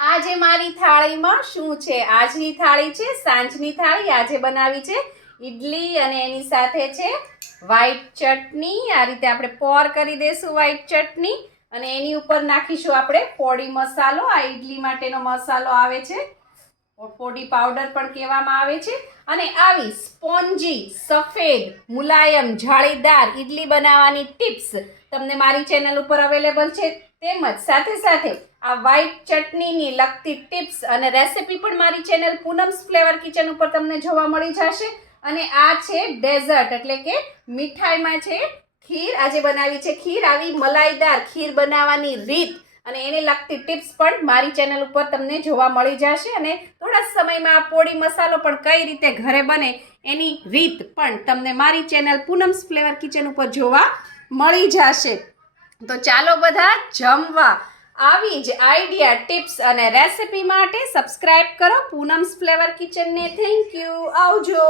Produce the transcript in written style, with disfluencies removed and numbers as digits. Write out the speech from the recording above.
આજે મારી થાળીમાં શું છે? આજની થાળી છે સાંજની થાળી. આજે બનાવી છે ઈડલી અને એની સાથે છે વ્હાઈટ ચટણી. આ રીતે આપણે પોર કરી દઈશું વ્હાઈટ ચટણી અને એની ઉપર નાખીશું આપણે પોડી મસાલો. આ ઈડલી માટેનો મસાલો આવે છે, પોડી પાવડર પણ કહેવામાં આવે છે. અને આવી સ્પોન્જી સફેદ મુલાયમ જાળીદાર ઈડલી બનાવવાની ટિપ્સ તમને મારી ચેનલ ઉપર અવેલેબલ છે. તેમજ સાથે સાથે આ વ્હાઈટ ચટણીની લગતી ટિપ્સ અને રેસિપી પણ મારી ચેનલ પૂનમ્સ ફ્લેવર કિચન ઉપર તમને જોવા મળી જશે. અને આ છે ડેઝર્ટ એટલે કે મીઠાઈમાં છે ખીર. આજે બનાવી છે ખીર. આવી મલાઈદાર ખીર બનાવવાની રીત અને એને લગતી ટિપ્સ પણ મારી ચેનલ ઉપર તમને જોવા મળી જશે. અને થોડા સમયમાં આ પોડી મસાલો પણ કઈ રીતે ઘરે બને એની રીત પણ તમને મારી ચેનલ પૂનમ્સ ફ્લેવર કિચન ઉપર જોવા મળી જશે. તો ચાલો બધા જમવા. આવી જ આઈડિયા ટિપ્સ અને રેસિપી માટે સબસ્ક્રાઇબ કરો પૂનમ્સ ફ્લેવર કિચનને. Thank you. આવજો.